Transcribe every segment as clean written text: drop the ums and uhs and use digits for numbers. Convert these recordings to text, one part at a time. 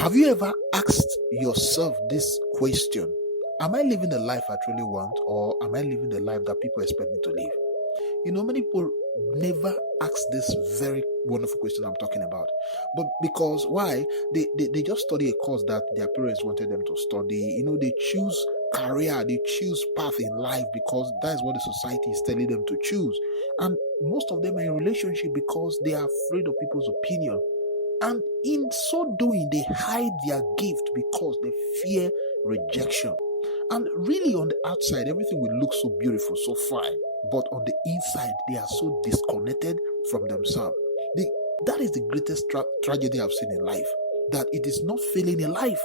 Have you ever asked yourself this question? Am I living the life I truly want, or am I living the life that people expect me to live? Many people never ask this very wonderful question I'm talking about. But because why? They just study a course that their parents wanted them to study. They choose career, they choose path in life because that is what the society is telling them to choose. And most of them are in relationship because they are afraid of people's opinion. And in so doing, they hide their gift because they fear rejection. And really, on the outside, everything will look so beautiful, so fine. But on the inside, they are so disconnected from themselves. That is the greatest tragedy I've seen in life. That it is not failing in life.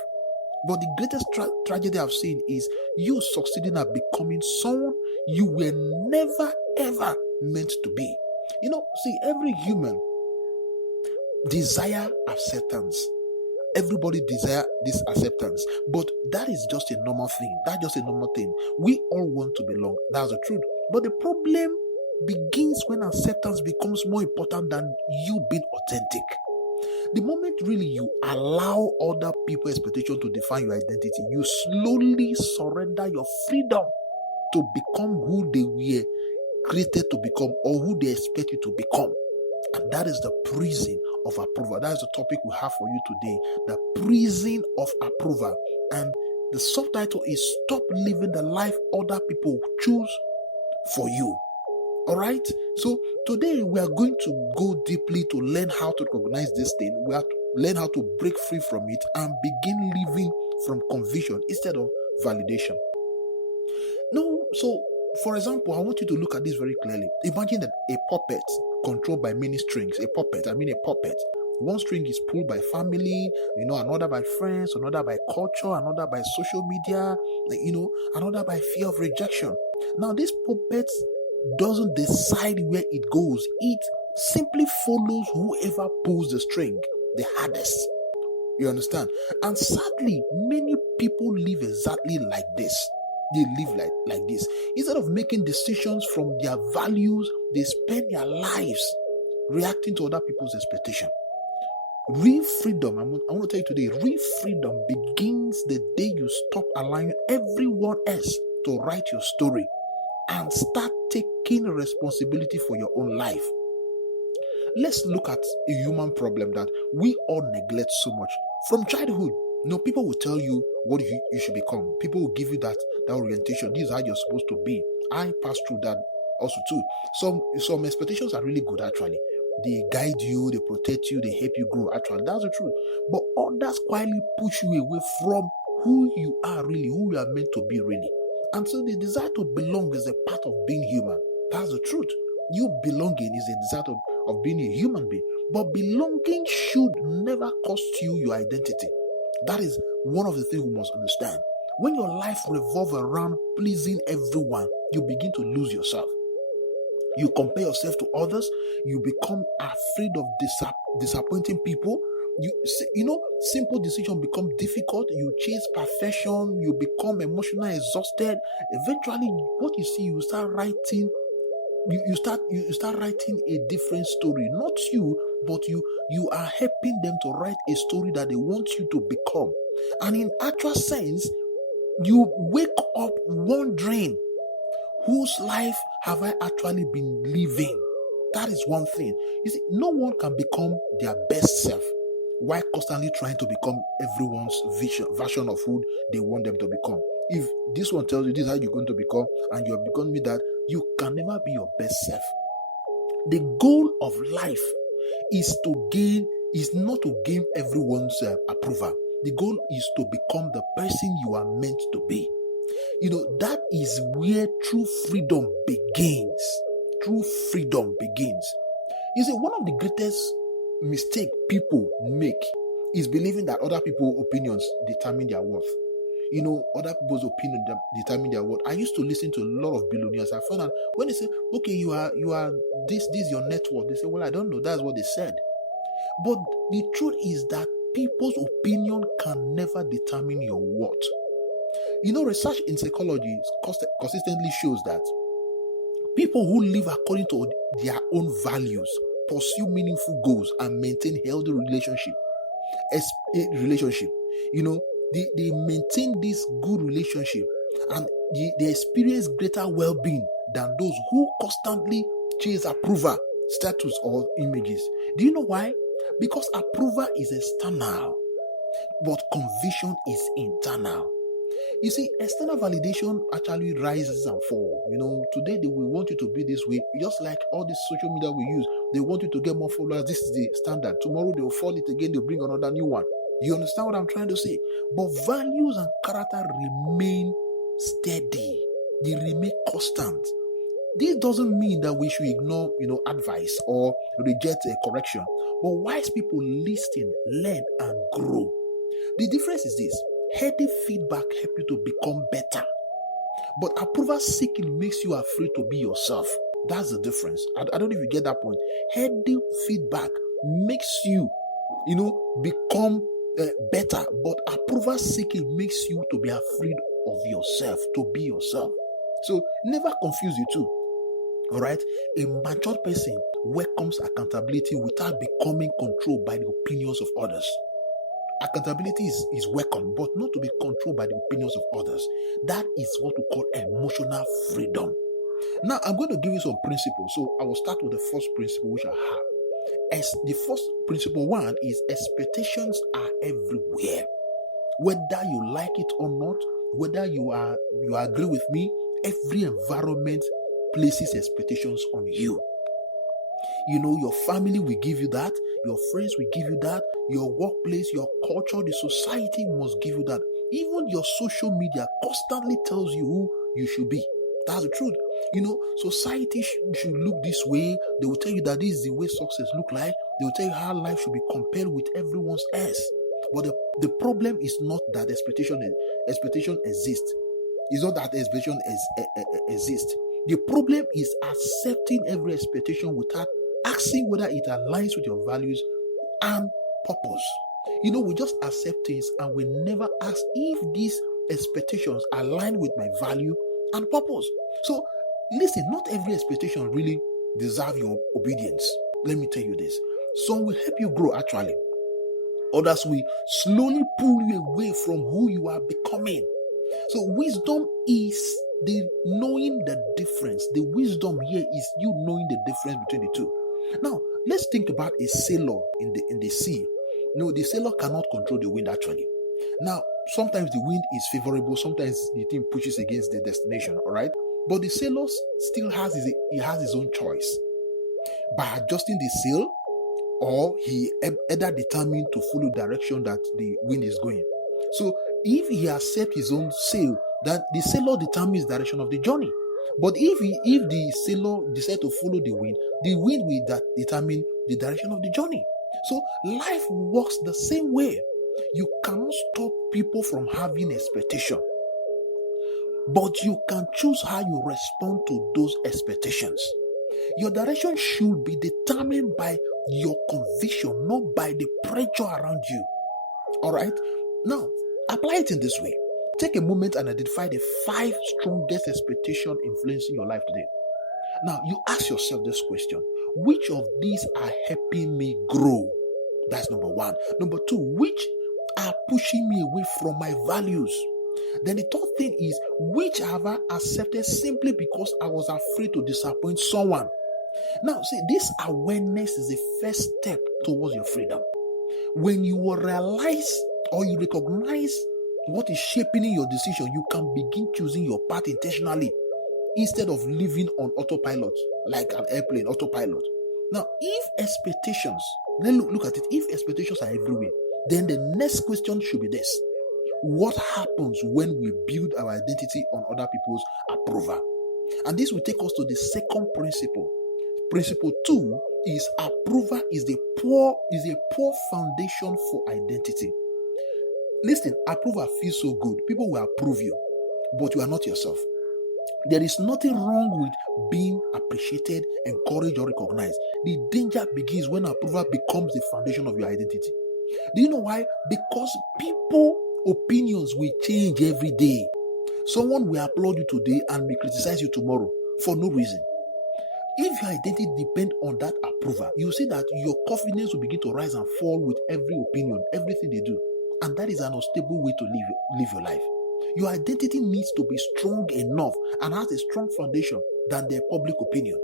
But the greatest tragedy I've seen is you succeeding at becoming someone you were never, ever meant to be. See, every human desire acceptance. Everybody desire this acceptance, but that is just a normal thing. That's just a normal thing. We all want to belong. That's the truth. But the problem begins when acceptance becomes more important than you being authentic. The moment really you allow other people's expectation to define your identity, you slowly surrender your freedom to become who they were created to become or who they expect you to become. And that is the prison of approval. That is the topic we have for you today. The prison of approval. And the subtitle is Stop Living the Life Other People Choose for You. All right? So today we are going to go deeply to learn how to recognize this thing. We have to learn how to break free from it and begin living from conviction instead of validation. No, so for example, I want you to look at this very clearly. Imagine that a puppet controlled by many strings. A puppet. One string is pulled by family, another by friends, another by culture, another by social media, another by fear of rejection. Now, this puppet doesn't decide where it goes. It simply follows whoever pulls the string the hardest. You understand? And sadly, many people live exactly like this. They live like this. Instead of making decisions from their values, they spend their lives reacting to other people's expectation. Real freedom, I want to tell you today, real freedom begins the day you stop allowing everyone else to write your story and start taking responsibility for your own life. Let's look at a human problem that we all neglect so much. From childhood, people will tell you what you should become. People will give you that orientation. This is how you're supposed to be. I passed through that also too. Some expectations are really good actually. They guide you, they protect you, they help you grow actually. That's the truth. But others quietly push you away from who you are really, who you are meant to be really. And so the desire to belong is a part of being human. That's the truth. You belonging is a desire of being a human being. But belonging should never cost you your identity. That is one of the things we must understand. When your life revolves around pleasing everyone, you begin to lose yourself. You compare yourself to others. You become afraid of disappointing people. Simple decisions become difficult. You chase perfection. You become emotionally exhausted. Eventually, what you see, you start writing. You start writing a different story. Not you, but you are helping them to write a story that they want you to become. And in actual sense, you wake up wondering, whose life have I actually been living? That is one thing. You see, no one can become their best self while constantly trying to become everyone's version of who they want them to become. If this one tells you this is how you're going to become, and you're becoming that, you can never be your best self. The goal of life is not to gain everyone's approval. The goal is to become the person you are meant to be. That is where true freedom begins. True freedom begins. You see, one of the greatest mistakes people make is believing that other people's opinions determine their worth. Other people's opinion determine their worth. I used to listen to a lot of billionaires. I found out when they say, okay, you are this is your net worth. They say, well, I don't know. That's what they said. But the truth is that people's opinion can never determine your worth. Research in psychology consistently shows that people who live according to their own values, pursue meaningful goals, and maintain healthy relationships relationship. They maintain this good relationship, and they experience greater well-being than those who constantly chase approval, status, or images. Do you know why? Because approval is external, but conviction is internal. You see, external validation actually rises and falls. Today they will want you to be this way, just like all this social media we use. They want you to get more followers. This is the standard. Tomorrow they will fall it again. They'll bring another new one. You understand what I'm trying to say? But values and character remain steady. They remain constant. This doesn't mean that we should ignore, advice or reject a correction. But wise people listen, learn, and grow. The difference is this: healthy feedback helps you to become better, but approval seeking makes you afraid to be yourself. That's the difference. I don't know if you get that point. Healthy feedback makes you, become better, but approval seeking makes you to be afraid of yourself, to be yourself. So never confuse the two. All right, a mature person welcomes accountability without becoming controlled by the opinions of others. Accountability is welcome, but not to be controlled by the opinions of others. That is what we call emotional freedom. Now, I'm going to give you some principles. So I will start with the first principle, which I have. As the first principle one is expectations are everywhere. Whether you like it or not, whether you agree with me, every environment places expectations on you. Your family will give you that, your friends will give you that, your workplace, your culture, the society must give you that. Even your social media constantly tells you who you should be. That's the truth. Society should look this way. They will tell you that this is the way success look like. They will tell you how life should be compared with everyone's else. But the problem is not that expectation exists. It's not that expectation exists. The problem is accepting every expectation without asking whether it aligns with your values and purpose. We just accept things and we never ask if these expectations align with my value and purpose. So listen, not every expectation really deserves your obedience. Let me tell you this. Some will help you grow actually. Others will slowly pull you away from who you are becoming. So wisdom is the knowing the difference. The wisdom here is you knowing the difference between the two. Now, let's think about a sailor in the sea. The sailor cannot control the wind actually. Now, sometimes the wind is favorable, sometimes the thing pushes against the destination, all right? But the sailor still has his own choice. By adjusting the sail, or he either determined to follow the direction that the wind is going. So if he accepts his own sail, that the sailor determines the direction of the journey. But if the sailor decides to follow the wind will determine the direction of the journey. So life works the same way. You cannot stop people from having expectation, but you can choose how you respond to those expectations. Your direction should be determined by your conviction, not by the pressure around you. All right? Now, apply it in this way. Take a moment and identify the 5 strongest expectations influencing your life today. Now, you ask yourself this question: which of these are helping me grow? That's number 1. Number 2, which are pushing me away from my values? Then the third thing is, which have I accepted simply because I was afraid to disappoint someone? Now, see, this awareness is the first step towards your freedom. When you will realize or you recognize what is shaping your decision, you can begin choosing your path intentionally instead of living on autopilot, like an airplane, autopilot. Now, if expectations, look at it, if expectations are everywhere, then the next question should be this: what happens when we build our identity on other people's approval? And this will take us to the second principle. Principle 2 is approval is a poor foundation for identity. Listen, approval feels so good. People will approve you, but you are not yourself. There is nothing wrong with being appreciated, encouraged, or recognized. The danger begins when approval becomes the foundation of your identity. Do you know why? Because people's opinions will change every day. Someone will applaud you today and may criticize you tomorrow for no reason. If your identity depends on that approval, you see that your confidence will begin to rise and fall with every opinion, everything they do. And that is an unstable way to live your life. Your identity needs to be strong enough and has a strong foundation than their public opinion.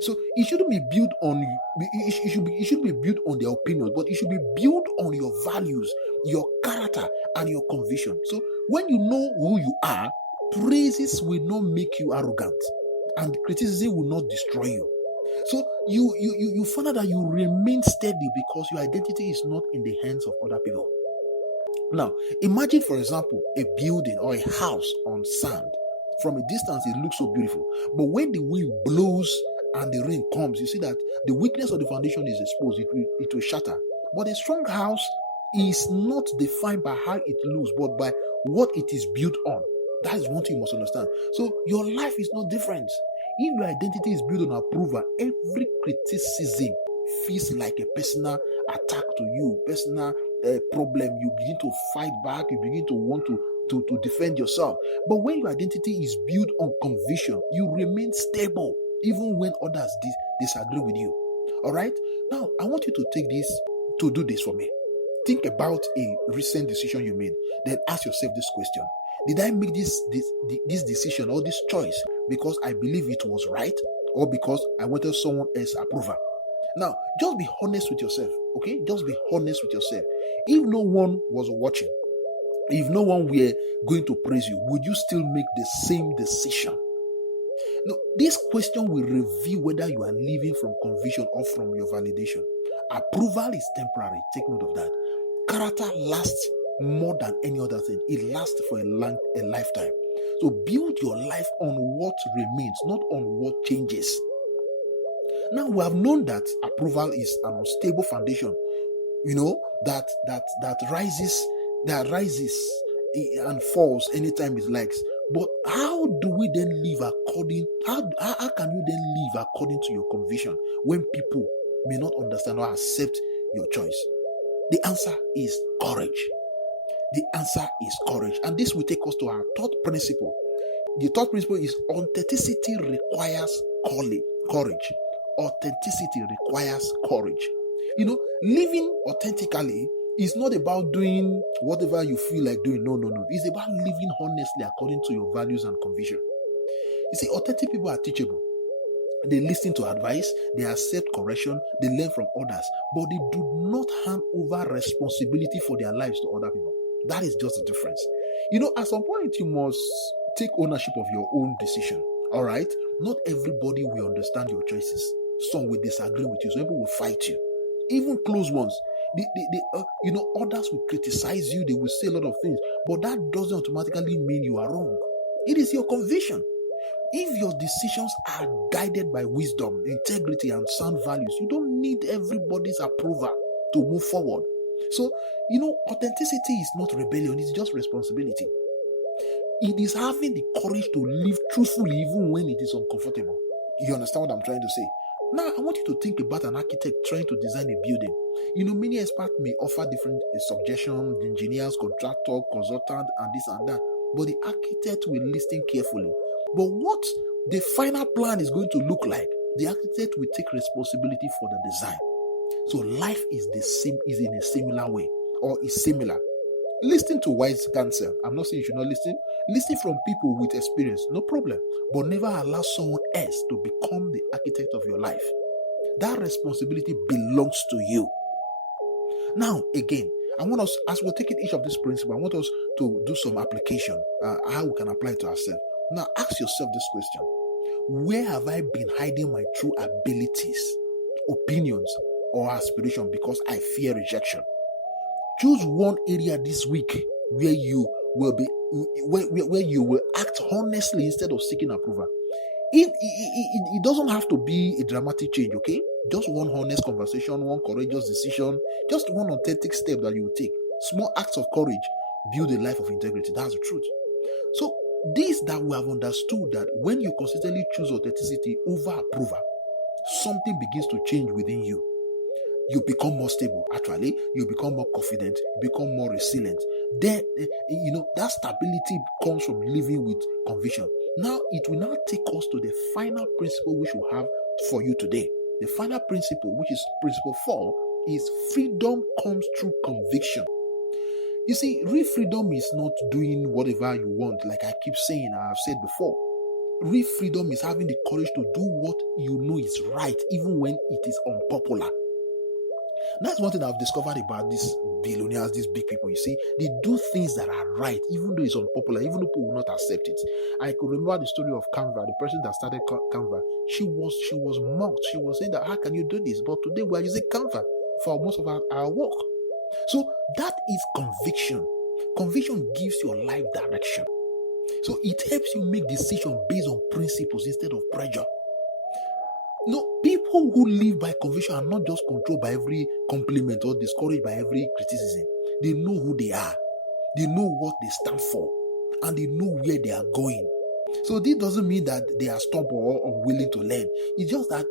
So it shouldn't be built on it should be built on their opinions, but it should be built on your values, your character, and your conviction. So when you know who you are, praises will not make you arrogant, and criticism will not destroy you. So you find out that you remain steady because your identity is not in the hands of other people. Now, imagine, for example, a building or a house on sand. From a distance, it looks so beautiful. But when the wind blows and the rain comes, you see that the weakness of the foundation is exposed. It will shatter. But a strong house is not defined by how it looks, but by what it is built on. That is one thing you must understand. So your life is no different. If your identity is built on approval, every criticism feels like a personal attack to you, personal problem. You begin to fight back. You begin to want to defend yourself. But when your identity is built on conviction, you remain stable even when others disagree with you. All right. Now I want you to do this for me. Think about a recent decision you made. Then ask yourself this question: did I make this decision or this choice because I believe it was right, or because I wanted someone else's approval? Now, just be honest with yourself, okay? Just be honest with yourself. If no one was watching, if no one were going to praise you, would you still make the same decision? No, this question will reveal whether you are living from conviction or from your validation. Approval is temporary. Take note of that. Character lasts more than any other thing. It lasts for a lifetime. So build your life on what remains, not on what changes. Now we have known that approval is an unstable foundation, that rises and falls anytime it likes. But how do we then live according? How can you then live according to your conviction when people may not understand or accept your choice? The answer is courage. The answer is courage, and this will take us to our third principle. The third principle is authenticity requires courage. Authenticity requires courage. Living authentically is not about doing whatever you feel like doing. No. It's about living honestly according to your values and conviction. You see, authentic people are teachable. They listen to advice, they accept correction, they learn from others, but they do not hand over responsibility for their lives to other people. That is just the difference. At some point, you must take ownership of your own decision. All right? Not everybody will understand your choices. Some will disagree with you. Some people will fight you. Even close ones. Others will criticize you. They will say a lot of things. But that doesn't automatically mean you are wrong. It is your conviction. If your decisions are guided by wisdom, integrity, and sound values, you don't need everybody's approval to move forward. So, authenticity is not rebellion, it's just responsibility. It is having the courage to live truthfully even when it is uncomfortable. You understand what I'm trying to say? Now, I want you to think about an architect trying to design a building. Many experts may offer different suggestions, engineers, contractor, consultant, and this and that. But the architect will listen carefully. But what the final plan is going to look like, the architect will take responsibility for the design. So life is in a similar way, or is similar. Listen to wise counsel. I'm not saying you should not listen. Listen from people with experience, no problem. But never allow someone else to become the architect of your life. That responsibility belongs to you. Now, again, I want us, as we're taking each of these principles, I want us to do some application, how we can apply it to ourselves. Now, ask yourself this question: where have I been hiding my true abilities, opinions, or aspiration because I fear rejection? Choose one area this week where you will act honestly instead of seeking approval. It doesn't have to be a dramatic change, okay? Just one honest conversation, one courageous decision, just one authentic step that you will take. Small acts of courage build a life of integrity. That's the truth. So this that we have understood, that when you consistently choose authenticity over approval, something begins to change within you. You become more stable. Actually, you become more confident, you become more resilient. Then, that stability comes from living with conviction. Now, it will now take us to the final principle which we have for you today. The final principle, which is principle 4, is freedom comes through conviction. You see, real freedom is not doing whatever you want, like I keep saying, I've said before. Real freedom is having the courage to do what you know is right, even when it is unpopular. That's one thing I've discovered about these billionaires, these big people. You see, they do things that are right, even though it's unpopular, even though people will not accept it. I could remember the story of Canva, the person that started Canva. She was mocked. She was saying that, how can you do this? But today we are using Canva for most of our work. So that is conviction. Conviction gives your life direction. So it helps you make decisions based on principles instead of pressure. No, people who live by conviction are not just controlled by every compliment or discouraged by every criticism. They know who they are. They know what they stand for. And they know where they are going. So this doesn't mean that they are stubborn or unwilling to learn. It's just that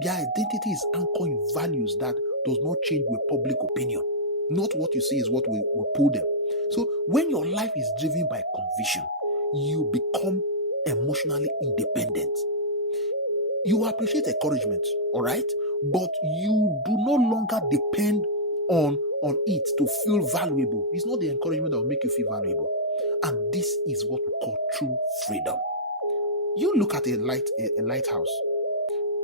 their identity is anchored in values that does not change with public opinion. Not what you say is what will pull them. So when your life is driven by conviction, you become emotionally independent. You appreciate encouragement, all right? But you do no longer depend on it to feel valuable. It's not the encouragement that will make you feel valuable. And this is what we call true freedom. You look at a lighthouse.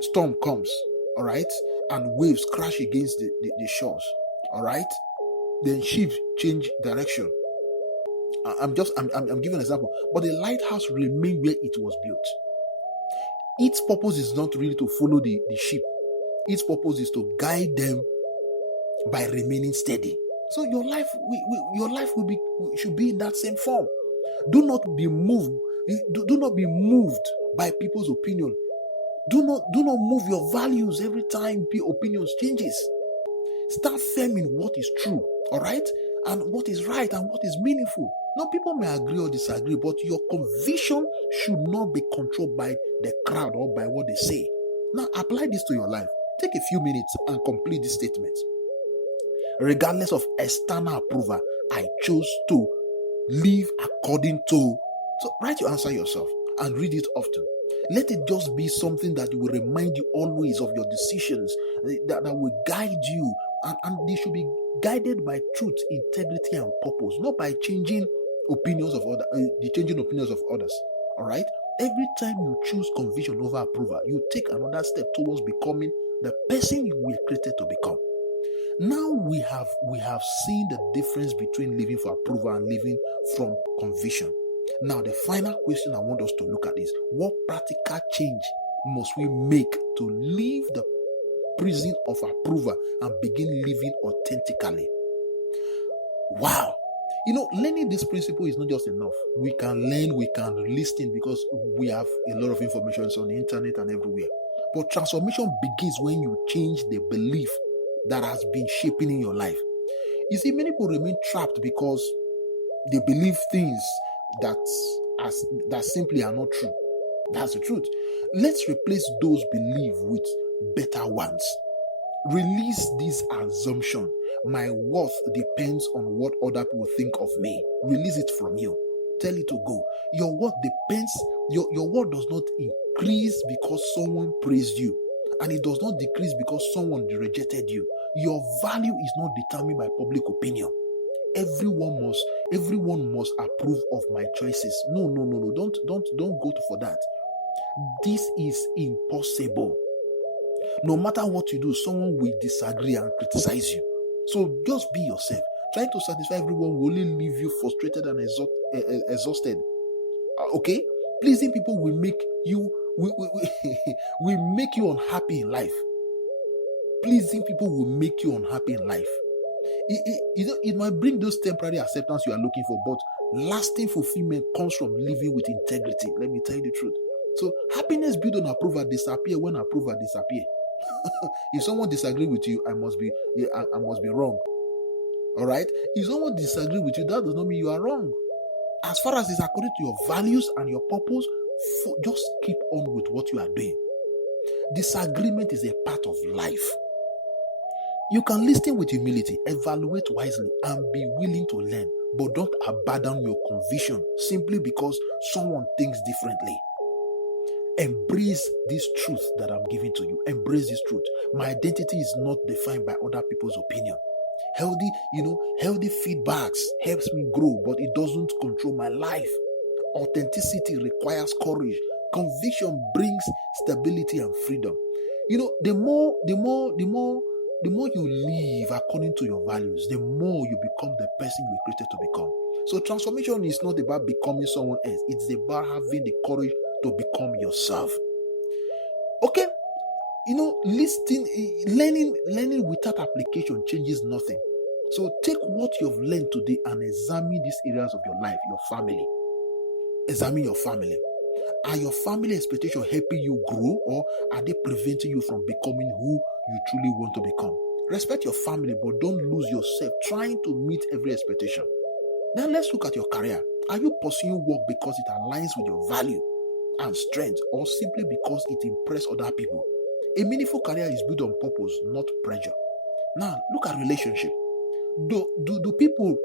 Storm comes, all right? And waves crash against the shores, all right? Then ships change direction. I'm giving an example. But the lighthouse remained where it was built. Its purpose is not really to follow the ship. Its purpose is to guide them by remaining steady. So your life should be in that same form. Do not be moved. Do not be moved by people's opinion. Do not move your values every time opinions changes. Stand firm in what is true, all right, and what is right and what is meaningful. Now, people may agree or disagree, but your conviction should not be controlled by the crowd or by what they say. Now, apply this to your life. Take a few minutes and complete this statement. Regardless of external approval, I chose to live according to. So write your answer yourself and read it often. Let it just be something that will remind you always of your decisions, that will guide you, and they should be guided by truth, integrity, and purpose, not by changing opinions of others. All right. Every time you choose conviction over approval, you take another step towards becoming the person you were created to become. Now we have seen the difference between living for approval and living from conviction. Now the final question I want us to look at is, what practical change must we make to leave the prison of approval and begin living authentically? Wow. Learning this principle is not just enough. We can learn, we can listen, because we have a lot of information on the internet and everywhere. But transformation begins when you change the belief that has been shaping in your life. You see, many people remain trapped because they believe things that simply are not true. That's the truth. Let's replace those beliefs with better ones. Release this assumption. My worth depends on what other people think of me. Release it from you. Tell it to go. Your worth depends, your worth does not increase because someone praised you. And it does not decrease because someone rejected you. Your value is not determined by public opinion. Everyone must approve of my choices. No. Don't go for that. This is impossible. No matter what you do, someone will disagree and criticize you. So just be yourself. Trying to satisfy everyone will only leave you frustrated and exhausted. Okay? Pleasing people will make you will make you unhappy in life. Pleasing people will make you unhappy in life. It might bring those temporary acceptance you are looking for, but lasting fulfillment comes from living with integrity. Let me tell you the truth. So happiness built on approval disappear when approval disappear. If someone disagrees with you, I must be wrong. All right? If someone disagrees with you, that does not mean you are wrong. As far as it's according to your values and your purpose, just keep on with what you are doing. Disagreement is a part of life. You can listen with humility, evaluate wisely, and be willing to learn, but don't abandon your conviction simply because someone thinks differently. Embrace this truth that I'm giving to you. Embrace this truth. My identity is not defined by other people's opinion. Healthy feedbacks helps me grow, but it doesn't control my life. Authenticity requires courage. Conviction brings stability and freedom. The more you live according to your values, the more you become the person you were created to become. So transformation is not about becoming someone else. It's about having the courage to become yourself. Okay? Learning without application changes nothing. So take what you've learned today and examine these areas of your life, your family. Examine your family. Are your family expectations helping you grow, or are they preventing you from becoming who you truly want to become? Respect your family, but don't lose yourself trying to meet every expectation. Now let's look at your career. Are you pursuing work because it aligns with your value and strength, or simply because it impresses other people? A meaningful career is built on purpose, not pressure. Now look at relationship. Do people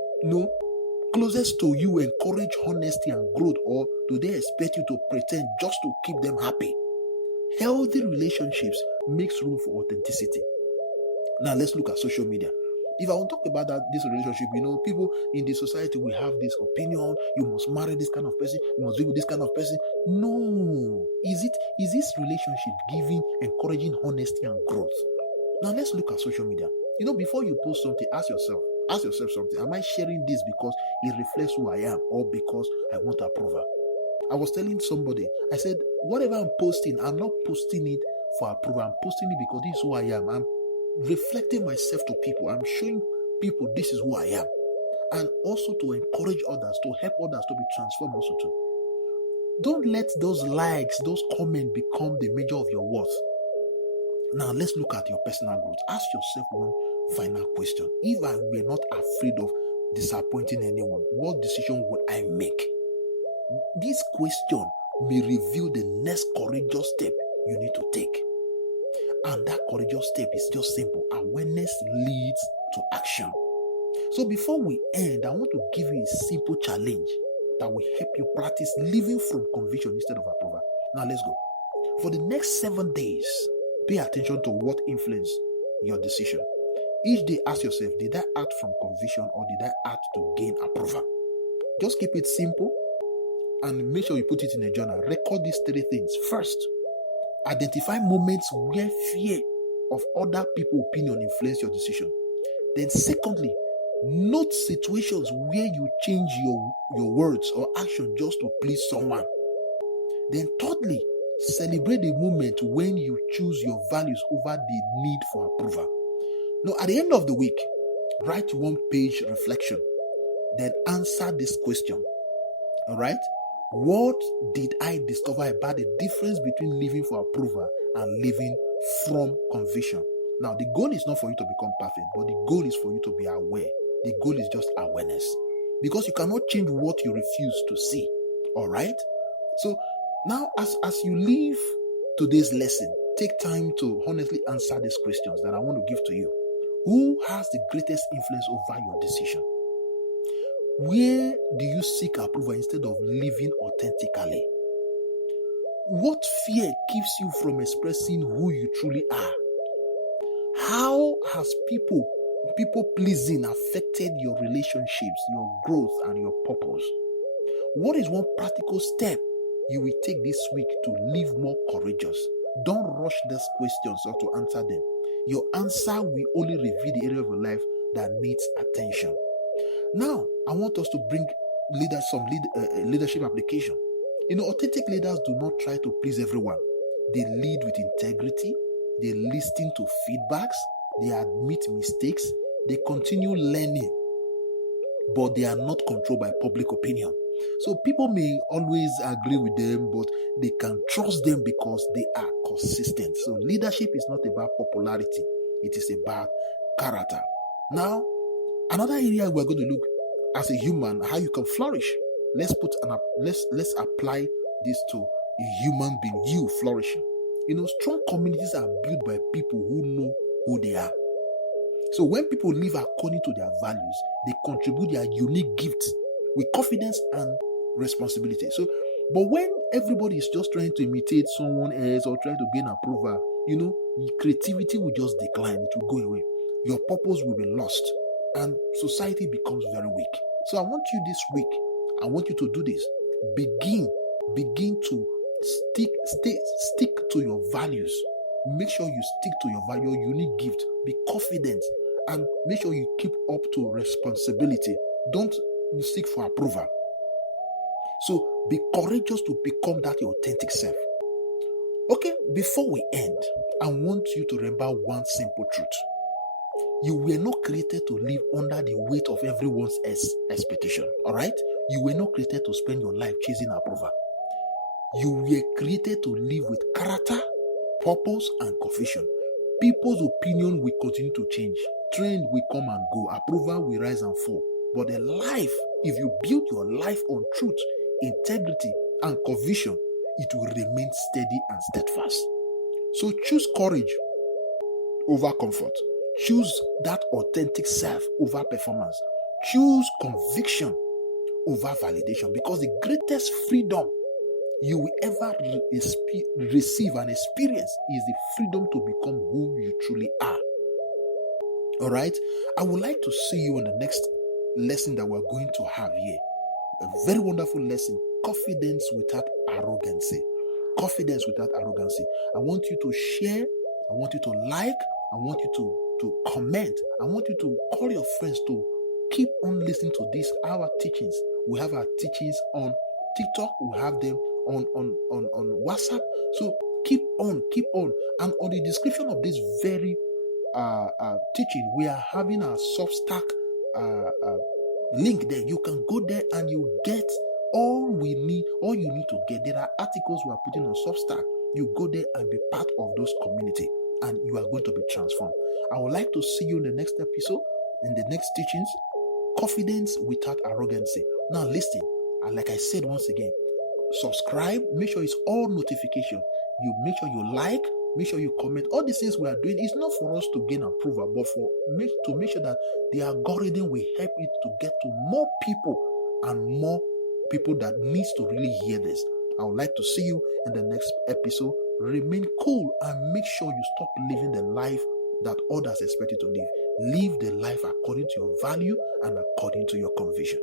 closest to you encourage honesty and growth, or do they expect you to pretend just to keep them happy? Healthy relationships makes room for authenticity. Now let's look at social media. If I want to talk about this relationship, people in the society will have this opinion: you must marry this kind of person, you must be with this kind of person. No, is this relationship encouraging honesty and growth? Now let's look at social media. Before you post something, ask yourself something. Am I sharing this because it reflects who I am, or because I want approval? I was telling somebody, I said, whatever I'm posting, I'm not posting it for approval. I'm posting it because this is who I am. I'm reflecting myself to people. I'm showing people this is who I am. And also to encourage others, to help others to be transformed also too. Don't let those likes, those comments become the measure of your worth. Now let's look at your personal growth. Ask yourself one final question. If I were not afraid of disappointing anyone, what decision would I make? This question may reveal the next courageous step you need to take. And that courageous step is just simple. Awareness leads to action. So before we end, I want to give you a simple challenge that will help you practice living from conviction instead of approval. Now let's go. For the next 7 days, pay attention to what influenced your decision. Each day, ask yourself, did I act from conviction, or did I act to gain approval? Just keep it simple and make sure you put it in a journal. Record these 3 things. First, identify moments where fear of other people's opinion influenced your decision. Then secondly, note situations where you change your words or action just to please someone. Then thirdly, celebrate the moment when you choose your values over the need for approval. Now, at the end of the week, write 1-page reflection. Then answer this question. All right? What did I discover about the difference between living for approval and living from conviction? Now, the goal is not for you to become perfect, but the goal is for you to be aware. The goal is just awareness. Because you cannot change what you refuse to see. All right? So, now as you leave today's lesson, take time to honestly answer these questions that I want to give to you. Who has the greatest influence over your decision? Where do you seek approval instead of living authentically? What fear keeps you from expressing who you truly are? How has people pleasing affected your relationships, your growth, and your purpose? What is one practical step you will take this week to live more courageous? Don't rush these questions or to answer them. Your answer will only reveal the area of your life that needs attention. Now, I want us to bring leadership application. Authentic leaders do not try to please everyone. They lead with integrity. They listen to feedbacks. They admit mistakes. They continue learning. But they are not controlled by public opinion. So people may always agree with them, but they can trust them because they are consistent. So leadership is not about popularity. It is about character. Now, another area we're going to look as a human, how you can flourish. Let's apply this to a human being, you flourishing. Strong communities are built by people who know who they are. So when people live according to their values, they contribute their unique gifts with confidence and responsibility. So But when everybody is just trying to imitate someone else or trying to gain approval, creativity will just decline. It will go away. Your purpose will be lost, and society becomes very weak. So I want you this week, I want you to do this. Begin to stick to your values. Make sure you stick to your unique gift. Be confident and make sure you keep up to responsibility. Don't seek for approval. So be courageous to become that authentic self. Okay, before we end, I want you to remember one simple truth. You were not created to live under the weight of everyone's expectation. All right? You were not created to spend your life chasing approval. You were created to live with character, purpose, and conviction. People's opinion will continue to change. Trend will come and go. Approval will rise and fall. But the life, if you build your life on truth, integrity, and conviction, it will remain steady and steadfast. So choose courage over comfort. Choose that authentic self over performance. Choose conviction over validation, because the greatest freedom you will ever receive and experience is the freedom to become who you truly are. All right? I would like to see you in the next lesson that we're going to have here. A very wonderful lesson. Confidence without arrogancy. Confidence without arrogancy. I want you to share. I want you to like. I want you to comment. I want you to call your friends to keep on listening to our teachings. We have our teachings on TikTok. We have them on WhatsApp. So keep on. And on the description of this very teaching, we are having a Substack link there. You can go there and you get all you need to get. There are articles we are putting on Substack. You go there and be part of those community, and you are going to be transformed. I would like to see you in the next episode, in the next teachings. Confidence without arrogancy. Now listen, and like I said once again, subscribe. Make sure it's all notification. You make sure you like. Make sure you comment. All these things we are doing is not for us to gain approval, but to make sure that the algorithm will help it to get to more people and more people that needs to really hear this. I would like to see you in the next episode. Remain cool and make sure you stop living the life that others expect you to live. Live the life according to your value and according to your conviction.